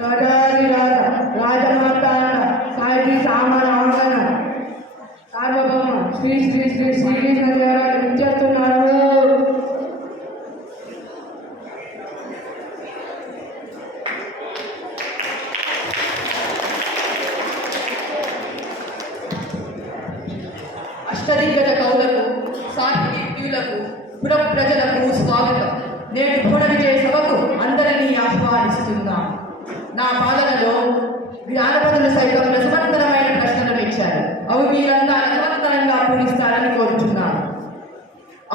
రాజాది రాజ రాజమాతాన సాయి సామాన సార్వభౌమ శ్రీ శ్రీ శ్రీ శ్రీకృష్ణదేవరాయలు ఇచ్చేస్తున్నారు. అష్టదిగ్గజ కవులకు సాహితీయులకు పుర ప్రజలకు స్వాగతం. నేటి భువన విజయ సభకు అందరినీ ఆహ్వానిస్తున్నాం. నా పాలనలో జ్ఞానపదులు సైతం రసవంతరమైన ప్రశ్నలు ఇచ్చారు. అవి మీరంతా రసవంతరంగా పూరిస్తారని కోరుతున్నాను.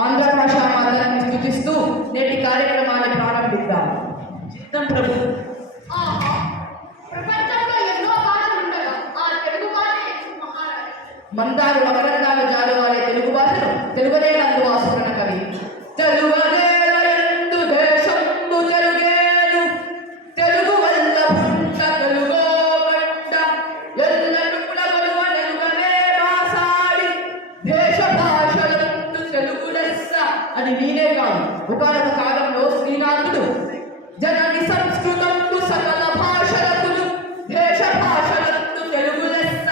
ఆంధ్ర భాషా మాతనాన్ని స్థుతిస్తూ నేటి కార్యక్రమాన్ని ప్రారంభిద్దాం. చిత్తం ప్రభు. మందారు మకరందాలు జారువారే తెలుగు భాషను తెలుగునే నందు వాసుకున్న కవి. తెలుగునేలయందు దేశంబు తెలుగేను తెలుగు వల్ల పుట్ట తెలుగోగడ్డ ఎల్లను కులగలువ నెలుగనే మాసాడి దేశ భాషలందు తెలుగు లెస్స అని నేనే కాదు ఒకనొక కాలంలో శ్రీనాథుడు జనని సంస్కృతంబు సకల భాషలకు దేశ భాషలందు తెలుగు లెస్స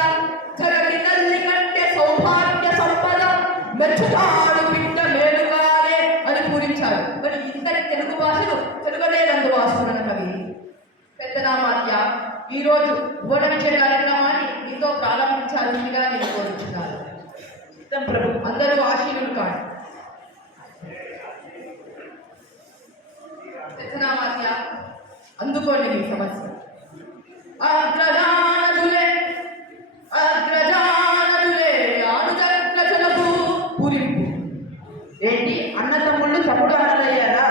జగతి తల్లి కంటే సౌభాగ్య సంపద మెచ్చుతాడు బిడ్డ మేలుగానే అని పూరించాడు. మరి ఇంతటి తెలుగు భాషను తెలుగునే నందు వాసుకున్న కవి పెద్దనామాత్య ఈరోజు భువన విజయ కార్యక్రమాన్ని మీతో ప్రారంభించాల్సిందిగా నేను కోరుచున్నాను. ప్రభు అందరూ ఆశీనులు కాదు. పెద్దనామాత్య అందుకోండి మీ సమస్య. అగ్రజానదులే అగ్రజానదులే ఆనుజగ్రజలకు పూరింపు. ఏంటి అన్న తమ్ముళ్ళు తప్పుడు అన్నదయ్యారా?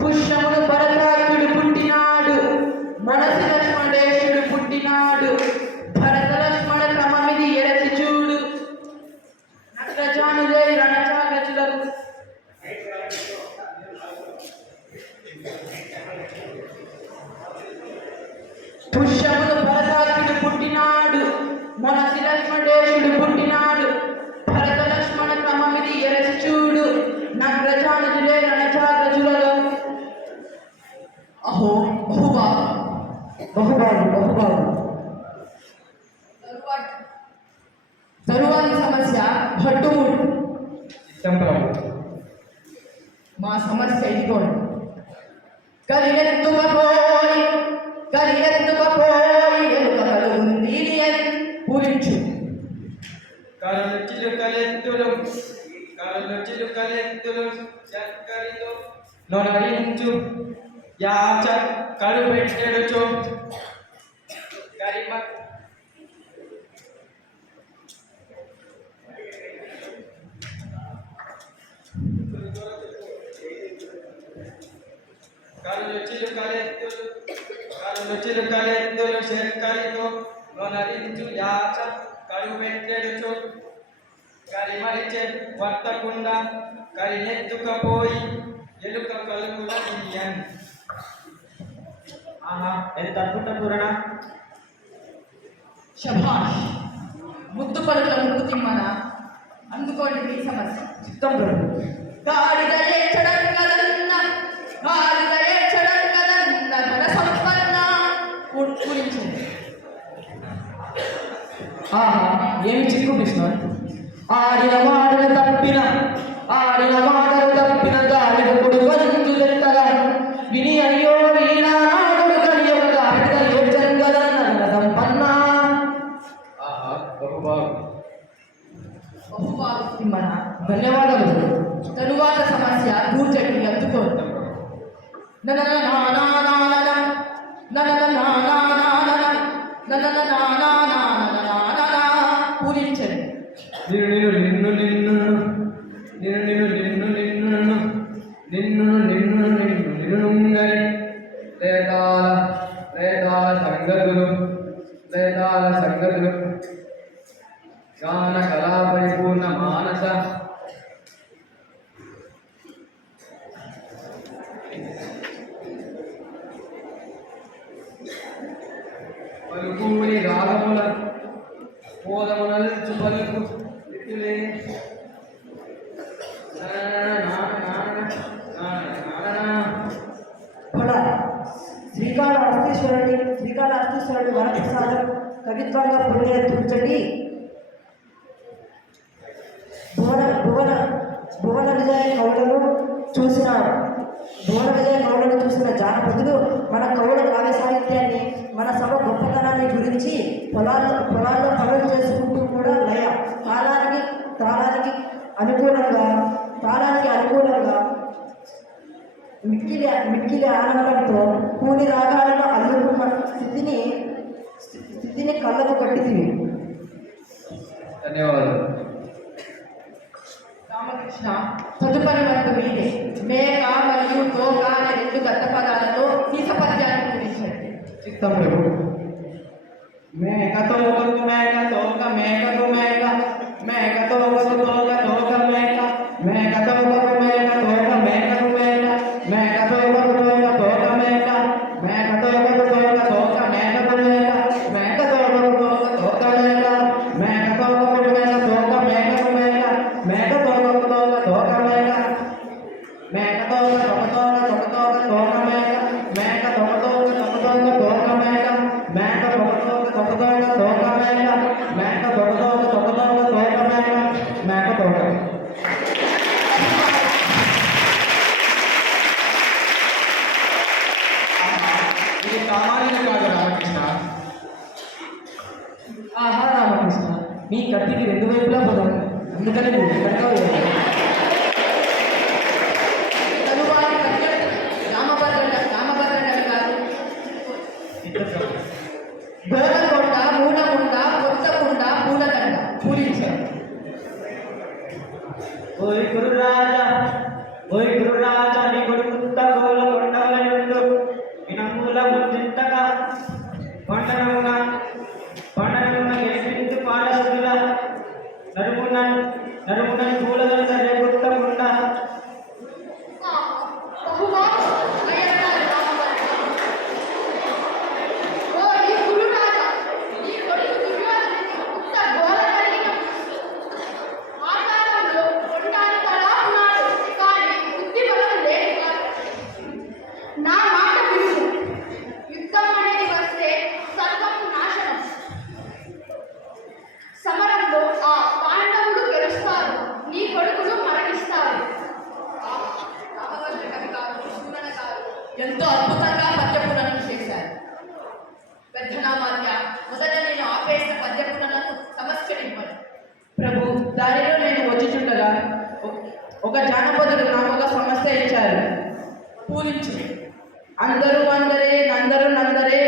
పుష్యమును భరతాకుడు పుట్టినాడు, మనసి లక్ష్మణేశుడు పుట్టినాడు, భరత లక్ష్మణ క్రమమిది ఎరచి చూడు, అగ్రజానులే రణచాగజులకు. పుష్యమును భరతాకుడు పుట్టినాడు, మనసి లక్ష్మణేశుడు పుట్టినాడు, భరత లక్ష్మణ క్రమమిది ఎరచి చూడు, నగ్రజానులే రణచాగజులలో. అహో బహుబాగు బహుబాగు బహుబాగు. తరువాతి సమస్య భట్టుముడు. మా సమస్య ఇదిగోండి. కలిగెత్తుకపోయి కలిగెత్తుకపోయి ఎలుకలుంది పూరించు. కరలు చిలుకలెత్తులు కరలు చిలుకలెత్తులు చక్కరితో నొనరించు యాచ కడుపెట్టెడుచు కరిమ కరలు చిలుకలెత్తులు చక్కరితో నొనరించు యాచ కడుపెట్టెడుచు కరిమరిచే వర్తకుండా కరినెత్తుకపోయి ఎలుక కలుగుల తీయన్. ఆహా ఎంత అద్భుత పూరణ. శభాష్. ముద్దు పలుకుల ముద్దు తిమ్మన. అందుకోండి మీ సమస్య. చిత్తం ప్రభు. గాడిద ఏడ్చడం కదన్న గాడిద ఏడ్చడం కదన్న ధన సంపన్న పూరించండి. ఆహా ఏమి చిక్కు కృష్ణ. ఆడిన మాటలు తప్పిన గాడిద కొడుకు తెత్తగా విని అయ్యో వీణాడు గడియొక గాడిద ఏడ్చంగదన్న ధన సంపన్న. ఆహా బహుబాగు తిమ్మన. ధన్యవాదాలు. తరువాత సమస్య కూర్చండి. అందుకోండి. పూరించండి. సంగతులు గాన కళా పరిపూర్ణ మానస పలుకూరి రాగముల పోదమునల్చు పలుకు ఇటులే శ్రీకాళహస్తీశ్వరుడు వరప్రసాదం కవిత్వంగా పొందిన తుర్చటి భువన విజయ కవులను చూసిన జానపదులు మన కవుల కావ్య సాహిత్యాన్ని, మన సభ గొప్పతనాన్ని గురించి పొలాల్లో పనులు చేసుకుంటూ కూడా లయ తాళానికి అనుకూలంగా మిక్కిలి ఆనందంతో కూని రాగాలను అల్లుకున్న స్థితిని కళ్ళకు కట్టింది. ధన్యవాదాలు. రామకృష్ణ, తదుపరి వరకు మీరే మేక మరియు తోక అనే రెండు గత పదాలతో సీస పద్యాన్ని పూరించండి. చిత్తం ప్రభు. మేక తోకకు మేక తోక మేకకు మేక మేక తోకకు తోక తోక మేక మేక తోకకు మేక తోక మేకకు మేక మేక తోకకు తోక తోక మేక మేక తోకకు తోక తోక మేకకు మేక మేక తోకకు తోక తోక మేక మేక తోకకు మేక తోక మేకకు మేక మేక తోకకు తోక తోక మేక మేక తోక తోక తోక తోక తోక మేక మేక తోక తోక తోక తోక తోక మేక మేక తోక తోక తోక తోక తోక మేక మేక తోక తోక తోక తోక తోక మేక మేక తోక. ఇది సామాన్యులు కాదు రామకృష్ణ. ఆహా రామకృష్ణ, మీ కత్తికి రెండు వైపులా పదం, అందుకని మీరు ఎక్కడికో వెళ్ళారు. తదుపరి పద్యం రామభద్ర కవి గారు. గోడకొండ మూలముండ కొత్తకుండ పూలదండ పూరించారు. ఓయ్ గురురాజా నీ కొడుకుంత గోల కొండవలయుండు వినమూల ముందింతక పండనమున లేపింది పాడసుల నరుమున పూలదండ రేపుత్తకుండా నా మాట విను. యుద్ధం అనేది వస్తే సర్వం నాశనం. సమరంలో ఆ పాండవులు గెలుస్తారు, నీ కొడుకులు మరణిస్తారు. రామభద్ర కవి గారు, సూరణ గారు ఎంతో అద్భుతంగా పద్యపులను చేశారు. పెద్దనామాల్య మొదట నేను ఆపేసిన పద్యపులను సమస్కరింపను. ప్రభు, దారిలో నేను వచ్చుచుండగా ఒక జానపదుడు నాకు ఒక సమస్య ఇచ్చారు. పూరించు. అందరూ అందరే, నందరు నందరే,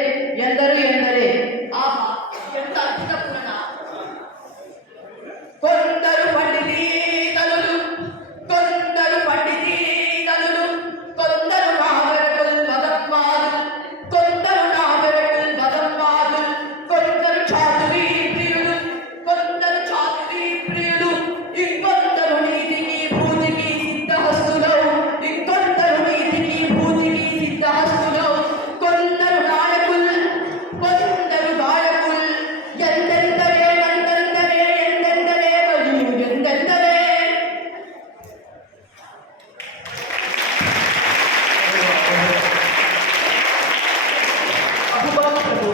ఎందరు ఎందరే. ఆహా, ఎంత అద్భుత పురణ. కొందరు పండితి తలులు, కొందరు పండితి తలులు, కొందరు నాగరకుల్ మదమ్మాదు, కొందరు నాగరకుల్ మదమ్మాదు, కొందరు చాతురీ ప్రియులు, కొందరు చాతురీ ప్రియులు, ఇంకొందరు నీతికి భూతికి సిద్ధహస్తులు, ఇంకొందరు నీతికి భూతికి సిద్ధహస్తులు, కొందరు నాయకుల్, కొందరు గాయకుల్, ఎందెందరే ఎందెందరే ఎందెందరే మరియు ఎందెందరే. అభిభావం ప్రభు.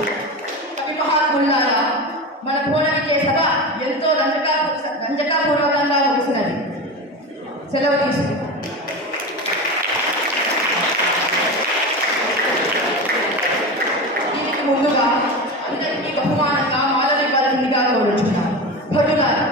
కవి మహాత్ములారా, మన పూర్ణవిజయ సభ ఎంతో రంజకాపూర్వకంగా ముగిసినది. సెలవు తీసుకుంటాం. దీనికి ముందుగా అందరికీ బహుమానంగా మాలలు ఇవ్వాల్సిందిగా కోరుచున్నాను. భటులారా,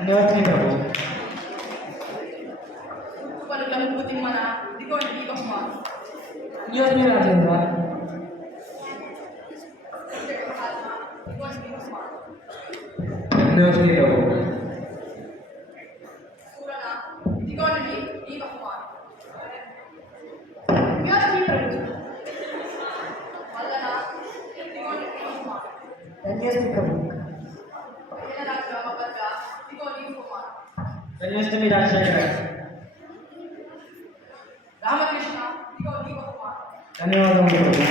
ధన్యవాదాలు ప్రభు. పలుకుల ముప్పు తిమ్మన ఇదిగోండి ఈ బహుమానం. న్యూస్ రాజేంద్ర. ఇదిగోండి ఈ బహుమానం. ధన్యవాదాలు ప్రభు. పూరణ ఇదిగోండి ఈ బహుమానం. వ్యాసుని ప్రభుత్వం వల్లన ఇదిగోండి ఈ బహుమానం. ధన్యవాదాలు ప్రభు. వీరరాజు రామభద్ర ఇదిగోండి ఈ బహుమానం. ధన్యవాదాలు రాజశేఖర్. రామకృష్ణ ఇదిగోండి ఈ బహుమానం. ధన్యవాదాలు ప్రభు.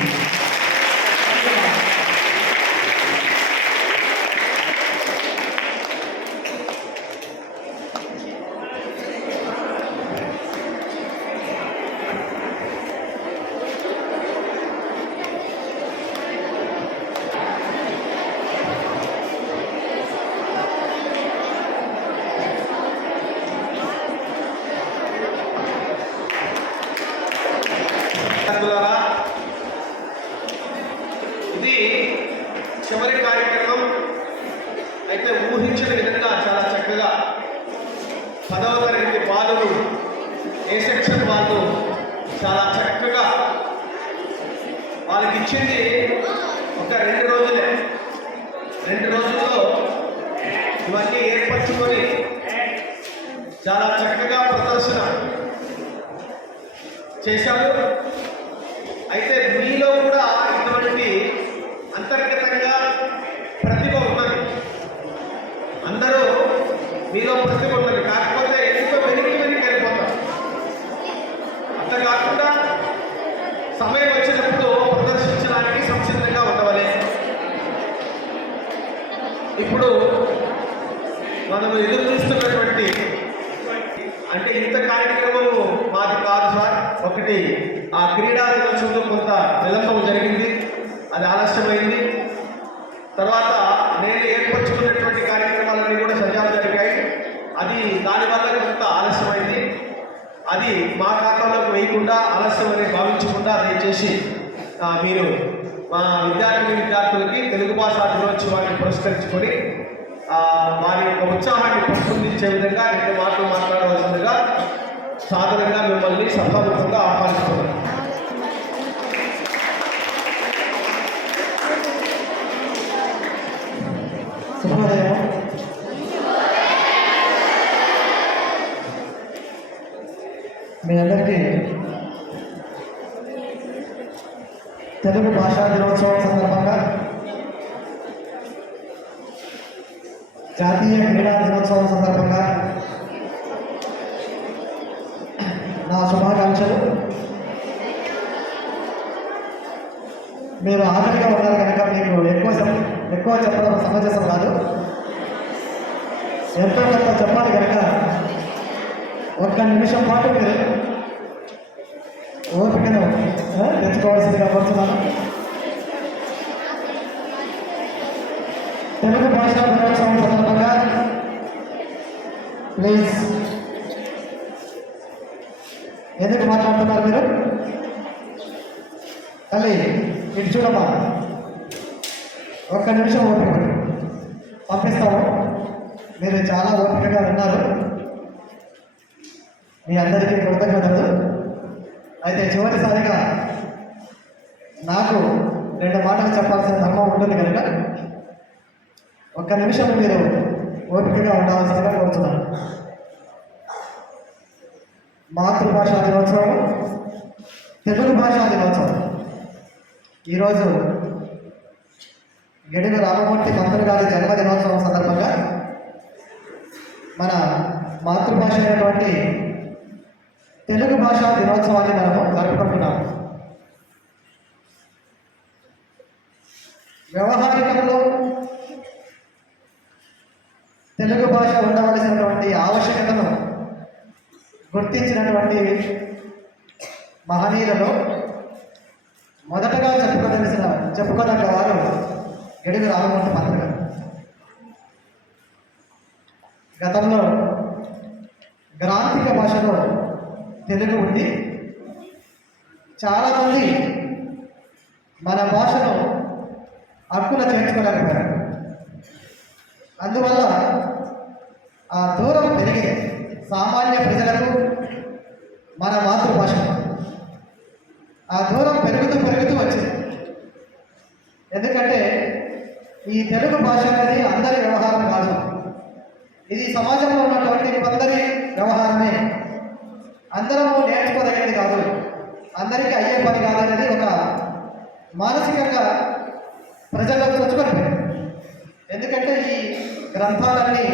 విద్యార్థులారా, ఇది చివరి కార్యక్రమం. అయితే ఊహించిన విధంగా చాలా చక్కగా 10వ తరగతి బాలురు ఏ సెక్షన్ వాళ్ళు చాలా చక్కగా వాళ్ళకి ఇచ్చింది ఒక 2 రోజులే. 2 రోజుల్లో ఇవన్నీ ఏర్పరచుకొని చాలా చక్కగా ప్రదర్శన చేశారు. అయితే మీలో కూడా ఇటువంటి అంతర్గతంగా ప్రతిభ ఉన్నది. అందరూ మీలో ప్రతిభ ఉన్నది, కాకపోతే ఎందుకో వెనక్కి వెళ్ళిపోతారు. అంత కాకుండా సమయం వచ్చినప్పుడు ప్రదర్శించడానికి సంసిద్ధంగా ఉండవాలి. ఇప్పుడు మనం ఎదురు చూస్తున్నటువంటి అంటే ఇంత కార్యక్రమము మాది కాదు సార్. ఒకటి ఆ క్రీడా దినోత్సవంలో కొంత విలంబం జరిగింది, అది ఆలస్యమైంది. తర్వాత నేను ఏర్పరచుకున్నటువంటి కార్యక్రమాలన్నీ కూడా సజావు జరిగాయి. అది దానివల్ల కొంత ఆలస్యమైంది. అది మా ఖాతాలోకి వేయకుండా ఆలస్యం అని భావించకుండా దయచేసి మీరు మా విద్యార్థులకి తెలుగు భాషా దినోత్సవాన్ని పురస్కరించుకొని వారి యొక్క ఉత్సాహాన్ని పెంపొందించే విధంగా 2 మాటలు మాట్లాడవలసిందిగా సాధారణంగా మిమ్మల్ని సభాముఖంగా ఆహ్వానిస్తున్నాను. శుభోదయం. మీ అందరికీ తెలుగు భాషా దినోత్సవం సందర్భంగా జాతీయ క్రీడా దినోత్సవం సందర్భంగా నా శుభాకాంక్షలు. మీరు ఆఖరిగా ఉన్నారు కనుక మీకు ఎక్కువ చెప్పడం సమంజసం కాదు. ఎంతో కొంత చెప్పాలి కనుక 1 నిమిషం పాటు మీరు ఓపికను తెచ్చుకోవాల్సిందిగా కోరుతున్నాను. తెలుగు భాషా దినోత్సవం సందర్భంగా ప్లీజ్. ఎందుకు మాట్లాడుతున్నారు మీరు? తల్లి ఇటు చూడమ్మా. 1 నిమిషం ఓపిక పంపిస్తాము. మీరు చాలా ఓపికగా విన్నారు. మీ అందరికీ కృతజ్ఞతలు. అయితే చివరిసారిగా నాకు 2 మాటలు చెప్పాల్సిన ధర్మం ఉంటుంది కనుక 1 నిమిషం మీరు ఓపికగా ఉండవలసిందిగా కోరుతున్నాను. మాతృభాషా దినోత్సవం, తెలుగు భాషా దినోత్సవం. ఈరోజు గడిన రామమూర్తి పంతులు గారి జన్మదినోత్సవం సందర్భంగా మన మాతృభాష అయినటువంటి తెలుగు భాషా దినోత్సవాన్ని మనము జరుపుకుంటున్నాము. వ్యవహారికంలో తెలుగు భాష ఉండవలసినటువంటి ఆవశ్యకతను గుర్తించినటువంటి మహనీయులలో మొదటగా చెప్పుకోదగ్గ వారు గడివి రామమూర్తి పంతులు గారు. గతంలో గ్రాంథిక భాషలో తెలుగు ఉంది. చాలామంది మన భాషను హక్కున చేర్చుకోలేకపోయారు. అందువల్ల ఆ దూరం పెరిగింది సామాన్య ప్రజలకు మన మాతృభాష. ఆ దూరం పెరుగుతూ పెరుగుతూ వచ్చింది. ఎందుకంటే ఈ తెలుగు భాష అనేది అందరి వ్యవహారం కాదు. ఇది సమాజంలో ఉన్నటువంటి కొందరి వ్యవహారమే. అందరము నేర్చుకోదగినది కాదు, అందరికీ అయ్యే పని కాదు అనేది ఒక మానసికంగా ప్రజల్లో చొచ్చుకొని. ఎందుకంటే ఈ గ్రంథాలన్నీ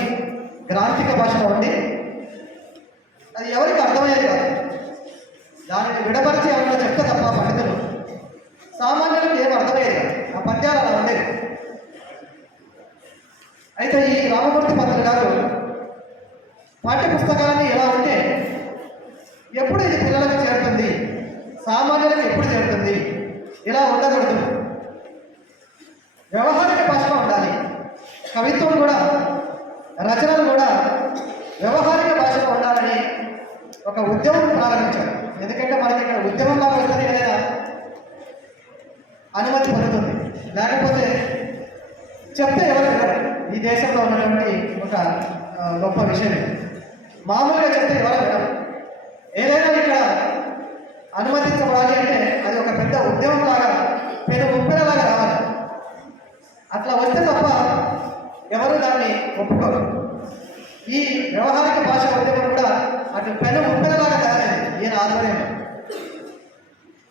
గ్రాంథిక భాషలో ఉండి అది ఎవరికి అర్థమయ్యేది కాదు. దానిని విడపరిచి ఎవరైనా చెప్తే తప్ప పండితులు సామాన్యులకు ఏం అర్థమయ్యేది కాదు. ఆ పద్యాలు అలా ఉండేది. అయితే ఈ రామమూర్తి పంతులు గారు పాఠ్య పుస్తకాన్ని ఎలా ఉంటే ఎప్పుడు ఇది పిల్లలకు చేరుతుంది, సామాన్యులకు ఎప్పుడు చేరుతుంది, ఇలా ఉండకూడదు, వ్యవహారిక భాషలో ఉండాలి. కవిత్వం కూడా, రచనలు కూడా వ్యవహారిక భాషలో ఉండాలని ఒక ఉద్యమం ప్రారంభించాడు. ఎందుకంటే మనకి ఇక్కడ ఉద్యమంగా వస్తుంది ఏదైనా అనుమతి పొందుతుంది, లేకపోతే చెప్తే ఎవరు వినరు. ఈ దేశంలో ఉన్నటువంటి ఒక గొప్ప విషయం. మామూలుగా చెప్తే ఎవరు వినరు. ఏదైనా ఇక్కడ అనుమతించబడాలి అంటే అది ఒక పెద్ద ఉద్యమం లాగా, పెను ముప్పెనలాగా రావాలి. అట్లా వస్తే తప్ప ఎవరు దాన్ని ఒప్పుకోరు. ఈ వ్యవహారిక భాష ఉద్యమం కూడా అటు పెను ముప్పెనలాగా తయారైంది ఈయన ఆధ్వర్యం.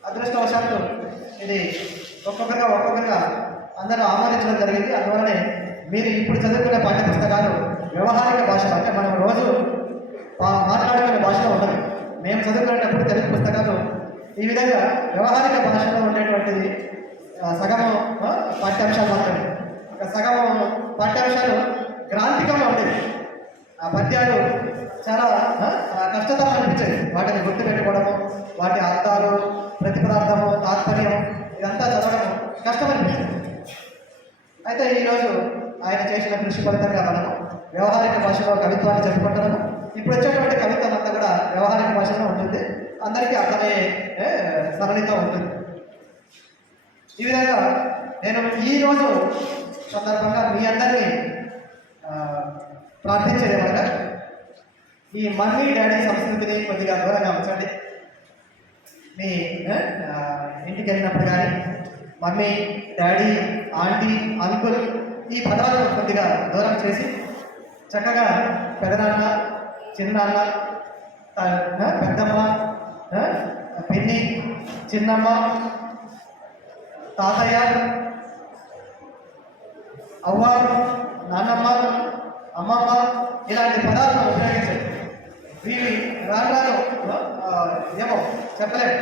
అదృష్టవశాత్తు ఇది ఒక్కొక్కరుగా అందరూ ఆమోదించడం జరిగింది. అందువలనే మీరు ఇప్పుడు చదువుకునే పాఠ్య పుస్తకాలు వ్యవహారిక భాషలో, అంటే మనం రోజు మాట్లాడుకునే భాషలో ఉండదు. మేము చదువుకునేటప్పుడు తెలుగు పుస్తకాలు ఈ విధంగా వ్యవహారిక భాషలో ఉండేటువంటిది సగము పాఠ్యాంశాలు మాత్రమే. ఒక సగము పాఠ్యాంశాలు గ్రాంథికంలో ఉండేవి. ఆ పద్యాలు చాలా కష్టతరం అనిపించేది. వాటిని గుర్తుపెట్టుకోవడము, వాటి అర్థాలు, ప్రతిపదార్థము, తాత్పర్యం ఇదంతా చదవడం కష్టమనిపించింది. అయితే ఈరోజు ఆయన చేసిన కృషి ఫలితంగా మనము వ్యవహారిక భాషలో కవిత్వాన్ని చెప్పుకుంటున్నాము. ఇప్పుడు వచ్చేటువంటి కవిత్వం అంతా కూడా వ్యవహారిక భాషలో ఉంటుంది, అందరికీ అర్థమయ్యే సరళితో ఉంటుంది. ఈ విధంగా నేను ఈరోజు సందర్భంగా మీ అందరినీ ప్రార్థించేది ఏమనగా, ఈ మమ్మీ డాడీ సంస్కృతిని కొద్దిగా దూరంగా ఉంచండి. మీ ఇంటికి వెళ్ళినప్పుడు కానీ మమ్మీ, డాడీ, ఆంటీ, అంకుల్ ఈ పదాలు కొద్దిగా దూరం చేసి చక్కగా పెదనాన్న, చిన్నాన్న, పెద్దమ్మ, పిన్ని, చిన్నమ్మ, తాతయ్య, అవ్వ, నాన్నమ్మ, అమ్మమ్మ ఇలాంటి పదాలను ఉపయోగించండి. ఇవి రాను ఏమో చెప్పలేము.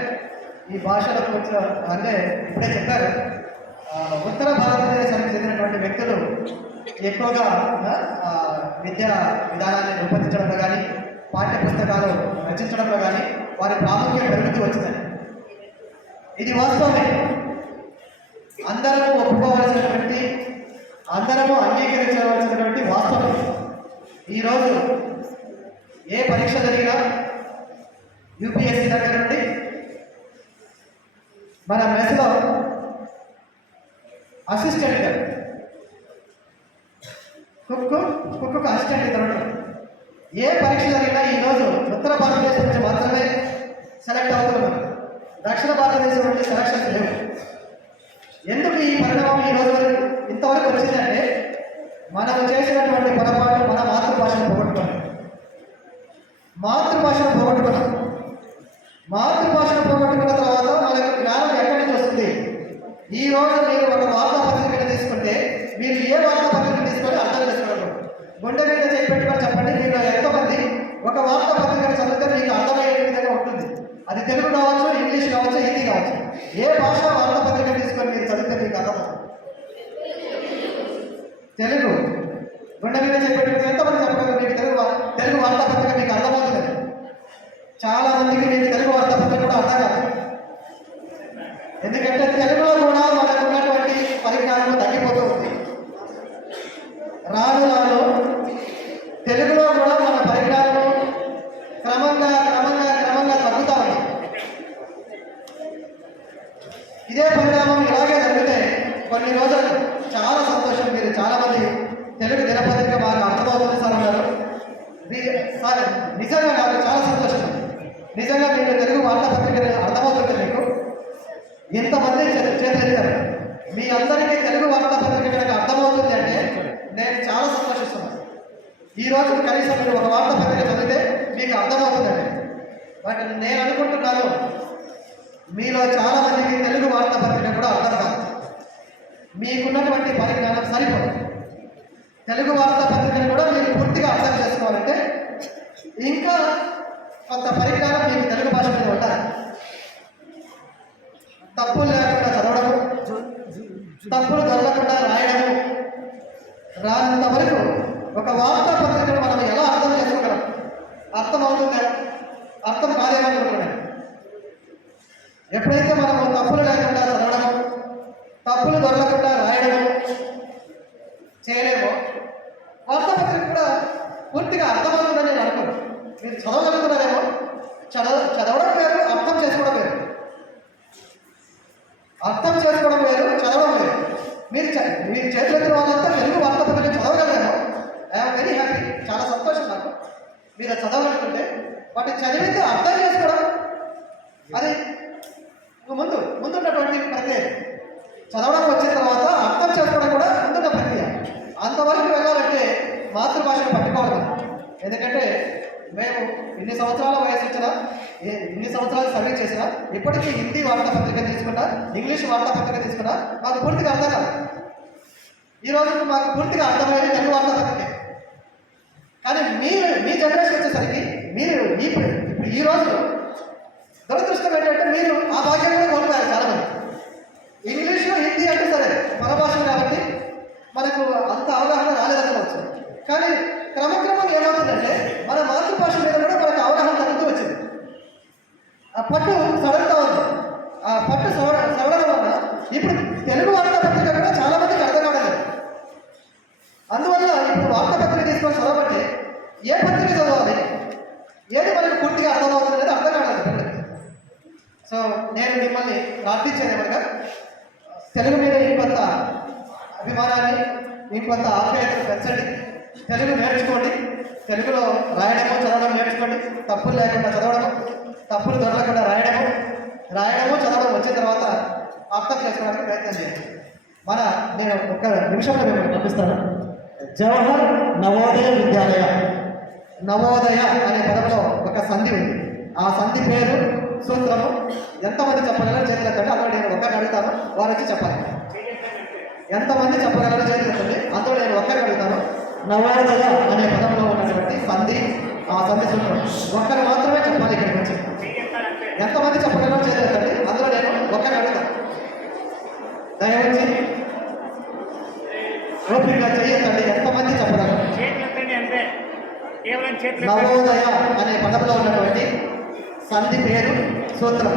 ఈ భాషలకు వచ్చిన అంటే ఇప్పుడే చెప్పారు, ఉత్తర భారతదేశానికి చెందినటువంటి వ్యక్తులు ఎక్కువగా విద్యా విధానాన్ని రూపొందించడంలో కానీ, పాఠ్య పుస్తకాలు రచించడంలో కానీ వారి ప్రాముఖ్యం పెరుగుతూ వచ్చింది. ఇది వాస్తవమే. అందరూ ఒప్పుకోవాల్సినటువంటి, అందరము అంగీకరించవలసినటువంటి వాస్తవం. ఈరోజు ఏ పరీక్ష జరిగినా యూపీఎస్సీ దగ్గర నుండి మన మెస్లో అసిస్టెంట్ కుక్కు అసిస్టెంట్ ఇద్దరు. ఏ పరీక్ష జరిగినా ఈరోజు ఉత్తర భారతదేశం నుంచి మాత్రమే సెలెక్ట్ అవుతున్నారు. దక్షిణ భారతదేశం నుండి సెలక్షన్స్ లేవు. ఎందుకు ఈ పరిణామం ఈరోజు ఇంతవరకు వచ్చిందంటే, మనం చేసినటువంటి పొరపాటు మన మాతృభాషను పోగొట్టుకున్నాం. మాతృభాషను పోగొట్టుకున్న తర్వాత మనకు జ్ఞానం ఎక్కడి నుంచి వస్తుంది? ఈ రోజు మీరు ఒక వార్తాపత్రికను తీసుకుంటే మీరు ఏ వార్తాపత్రికను తీసుకొని అర్థం చేసుకోవడం, గుండె మీద చేయి పెట్టుకొని చెప్పండి, మీరు ఎంతమంది ఒక వార్తాపత్రికను చదివితే మీకు అర్థమయ్యే విధంగా ఉంటుంది. అది తెలుగు కావచ్చు, ఇంగ్లీష్ కావచ్చు, హిందీ కావచ్చు. ఏ భాష వార్తాపత్రికను తీసుకొని మీరు చదివితే మీకు అర్థమవుతుంది? తెలుగు. గుండె మీద చేయి పెట్టుకుంటే ఎంతమంది చెప్పగలరు మీకు తెలుగు వార్తాపత్రిక మీకు అర్థమవుతుంది? చాలా మందికి మీకు తెలుగు వార్తాపత్రిక కూడా అర్థం కాదు. ఎందుకంటే తెలుగులో కూడా మనకు ఉన్నటువంటి పరిజ్ఞానం తగ్గిపోతూ ఉంది. రాను రాను తెలుగులో కూడా మన పరిజ్ఞానం క్రమంగా తగ్గుతా ఉంది. ఇదే పరిణామం ఇలాగే జరిగితే కొన్ని రోజులు చాలా సంతోషం. మీరు చాలామంది తెలుగు దినపత్రిక మాకు అర్థమవుతుంది సార్ అన్నారు. సార్ నిజంగా నాకు చాలా సంతోషం. నిజంగా మీకు తెలుగు వార్తాపత్రిక అర్థమవుతుంది. మీకు ఎంతమంది చేతులెత్తారు. మీ అందరికీ తెలుగు వార్తాపత్రిక కనుక అర్థమవుతుంది అంటే నేను చాలా సంతోషిస్తున్నాను. ఈ రోజు కనీసం మీరు ఒక వార్తాపత్రిక చదివితే మీకు అర్థమవుతుందండి. బట్ నేను అనుకుంటున్నాను మీలో చాలా మందికి తెలుగు వార్తాపత్రిక కూడా అర్థం కాదు. మీకున్నటువంటి పరిజ్ఞానం సరిపోదు. తెలుగు వార్తాపత్రికను కూడా మీరు పూర్తిగా అర్థం చేసుకోవాలంటే ఇంకా కొంత పరిజ్ఞానం మీకు తెలుగు భాష మీద ఉండాలి. తప్పులు లేకుండా చదవడము, తప్పులు దొరకకుండా రాయడము రానంత వరకు ఒక వార్తాపత్రికను మనం ఎలా అర్థం చేసుకోగలం? అర్థమవుతుందా? అర్థం కాదేమనుకుంటున్నాను. ఎప్పుడైతే మనము తప్పులు లేకుండా చదవడము, తప్పులు దొరకకుండా రాయడము చేయలేమో వార్తాపత్రిక కూడా పూర్తిగా అర్థమవుతుందని నేను అనుకోను. మీరు చదవగలుగుతున్నారేమో, చదవడం వేరు, అర్థం చేసుకోవడం వేరు. అర్థం చేసుకోవడం వేరు, చదవడం వేరు. మీరు చేతులెత్తిన వాళ్ళంతా తెలుగు వార్తాపత్రిక చదవగలిగాను. I'm very happy. చాలా సంతోషం నాకు మీరు చదవగలుగుతుంటే. వాటిని చదివితే అర్థం చేసుకోవడం అది ముందున్నటువంటి ప్రక్రియ. చదవడం వచ్చిన తర్వాత అర్థం చేసుకోవడం కూడా ముందున్న ప్రక్రియ. అంతవరకు వెళ్ళాలంటే మాతృభాషను పట్టుకోవాలి. ఎందుకంటే మేము ఇన్ని సంవత్సరాల వయసు వచ్చినా, ఇన్ని సంవత్సరాలు సర్వీస్ చేసినా ఇప్పటికీ హిందీ వార్తాపత్రిక తీసుకున్నా, ఇంగ్లీష్ వార్తాపత్రిక తీసుకున్నా మాకు పూర్తిగా అర్థం కాదు. ఈరోజు మాకు పూర్తిగా అర్థమయ్యేది తెలుగు వార్తాపత్రిక. కానీ మీ జనరేషన్ వచ్చేసరికి మీరు ఇప్పుడు ఈ రోజు దురదృష్టం ఏంటంటే మీరు ఆ భాగ్యం కూడా కోల్పోయారు చాలామంది. ఇంగ్లీషు హిందీ అంటే సరే మన భాష కాబట్టి మనకు అంత అవగాహన రాలేదనుకోవచ్చు. కానీ క్రమక్రమం ఏమవుతుందంటే మన మాతృభాష మీద కూడా మనకు అవగాహన తగ్గుతూ వచ్చింది. ఆ పట్టు సడలుతూ ఉంది. ఆ పట్టు సవడడం వల్ల ఇప్పుడు తెలుగు వార్తాపత్రిక కూడా చాలా మందికి అర్థం కావడం. అందువల్ల ఇప్పుడు వార్తాపత్రిక తీసుకొని చదవబట్టి ఏ పత్రిక చదవాలి, ఏది మనకు పూర్తిగా అర్థమవుతుంది అనేది అర్థం కావడం. సో నేను మిమ్మల్ని ప్రార్థించేది ఏమనగా తెలుగు మీద ఇంకొంత అభిమానాన్ని, ఇంకొంత ఆప్యాయతను పెంచండి. తెలుగు నేర్చుకోండి. తెలుగులో రాయడము చదవడం నేర్చుకోండి. తప్పులు లేకుండా చదవడము, తప్పులు దొరకకుండా రాయడము చదవడం వచ్చిన తర్వాత అర్థం చేసుకోవడానికి ప్రయత్నం చేయండి. నేను ఒక్క నిమిషంలో మేము పంపిస్తాను. జవహర్ నవోదయ విద్యాలయ. నవోదయ అనే పదంలో ఒక సంధి ఉంది. ఆ సంధి పేరు, సూత్రము ఎంతమంది చెప్పగలరు చేతులెత్తండి. అందులో నేను ఒక్కరిని అడుగుతాను, వారు వచ్చి చెప్పాలి. ఎంతమంది చెప్పగలరు చేతులెత్తండి. అందులో నేను ఒక్కరిని అడుగుతాను. నవోదయ అనే పదంలో ఉన్నటువంటి సంధి, ఆ సంధి సూత్రం ఒక్కరు మాత్రమే చెప్పాలి. ఇక్కడికి వచ్చి ఎంతమంది చెప్పగలరు చేతులెత్తండి. అందులో నేను ఒక్కరిని అడుగుతాను. దయవచ్చి ఓపికగా చేయొద్దండి. ఎంతమంది చెప్పగలరు? నవోదయ అనే పదంలో ఉన్నటువంటి సంధి పేరు, సూత్రం.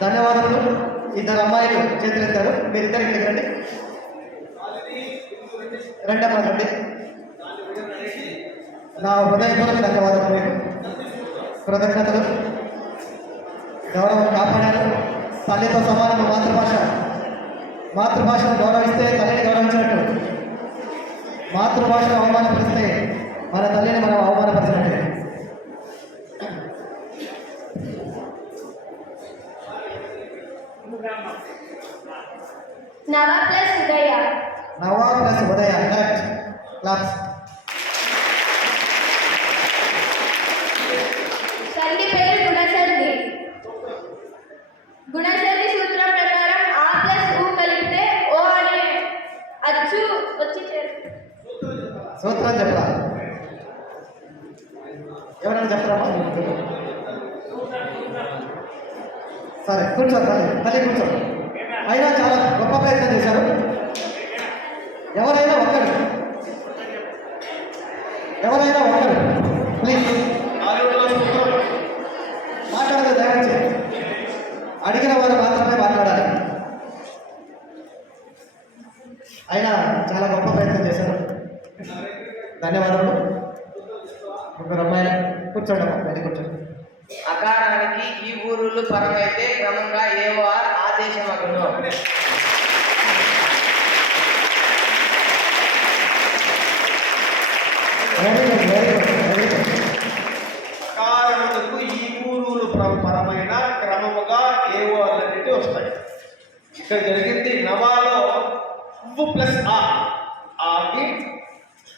ధన్యవాదములు. ఇద్దరు అమ్మాయిలు చేతులెత్తారు. మీరిద్దరు ఇక్కడికి రండి. రెండమ్మ రండి. నా హృదయపూర్వక ధన్యవాదాలు. మీకు కృతజ్ఞతలు. గౌరవం కాపాడారు. తల్లితో సమానం మాతృభాషను గౌరవిస్తే తల్లిని గౌరవించినట్టు, మాతృభాషను అవమానపరిస్తే మన తల్లిని మనం అవమానపరిచినట్టే. నవ ప్లస్ ఉదయ. నవ ప్లస్ ఉదయ. కరెక్ట్. క్లాప్స్. సంధి పేరు గుణసంధి. గుణసంధి సూత్రం ప్రకారం ఆ ప్లస్ ఊ కలిపితే ఓ అనే అచ్చు వచ్చి చేరుతుంది. సూత్రం చెప్పరా? ఎవరైనా చెప్తారా? సరే కూర్చోండి. తల్లి కూర్చోండి. అయినా చాలా గొప్ప ప్రయత్నం చేశారు. ఎవరైనా ఒక్కరు ప్లీజ్ మాట్లాడదు. దయచేసి అడిగిన వారు మాత్రమే మాట్లాడాలి. అయినా చాలా గొప్ప ప్రయత్నం చేశారు. ధన్యవాదాలు. ముగ్గురు అమ్మాయిలు కూర్చోండి. వెళ్ళి కూర్చోండి. అకారానికి ఈ ఊరులు పరమైతే క్రమంగా ఏవార్ ఆదేశమగును. Very good. ఇక్కడ జరిగింది నవాలో ఉవ్వు ప్లస్ ఆ, ఆకి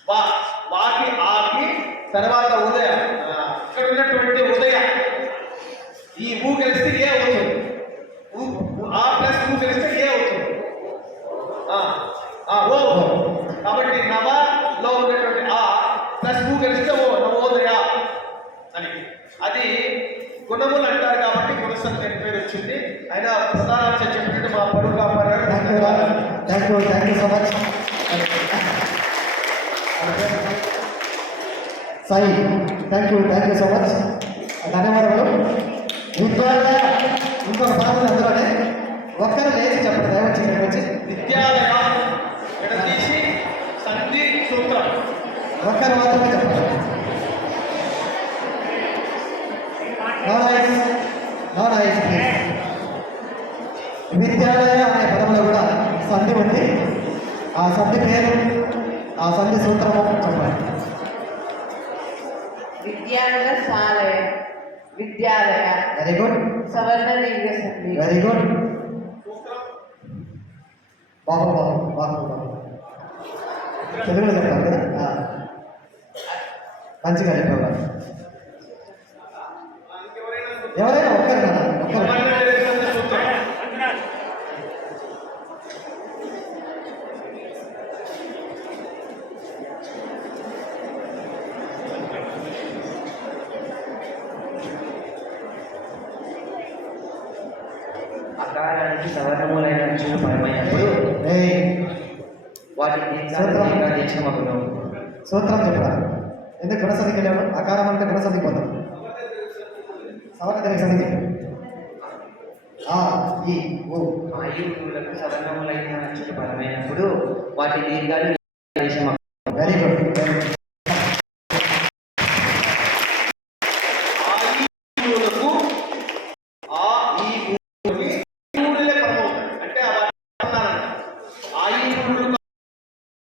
వా, వాకి ఆకి తర్వాత ఉదయ, ఇక్కడ ఉన్నటువంటి ఉదయ ఈ ఊ కలిస్తే ఏ అవుతుంది, ఆ ప్లస్ ఊ కలిస్తే ఏ అవుతుంది, ఓ. కాబట్టి నవలో ఉన్నటువంటి ఆ ప్లస్ ఊ కలిస్తే ఓ, నవోదయ అని. అది గుణములు అంటారు కాబట్టి గుణసంఖ్య పేరు వచ్చింది. ఆయన ప్రధానాంశం చెప్పినట్టు మా పరువు కాపాడారు. Thank you so much Sai. Thank you so much, ధన్యవాదాలు. విద్యాలయ ఇంకొక పదం అందులోనే ఒక్కరు లేచి చెప్పండి దయవచ్చి ఇక్కడికి వచ్చి. విద్యాలయ విడదీసి సంధి సూత్రం ఒక్కరు మాత్రమే చెప్పండి. No nice please. విద్యాలయ అనే పదంలో కూడా సంధి ఉంది. ఆ సంధి పేరు, ఆ సంధి సూత్రము చెప్పండి. విద్యాలయ విద్యాలయ వెరీ గుడ్, సవర్ణ దీర్ఘ సంధి. Very good. బాబు తెలుగులో చెప్పాలి కదా, మంచిగా చెప్పాలి. ఎవరైనా ఒక్కరు సంధి సూత్రం. అకారానికి సవర్ణములైన అచ్చులు పరమైనప్పుడు వాటి దేశమగును. సూత్రం చెప్పాలి. ఎందుకు గుణసంధికి వెళ్ళాడు? అకారం అంటే గుణసంధికి పోతాం. సవర్ణ దీర్ఘ సంధి ఆ ఈ ఓ. ఆయువులకు సవర్ణములైన అచ్చులు పరమైనప్పుడు వాటి దీర్ఘాలు దేశమగును.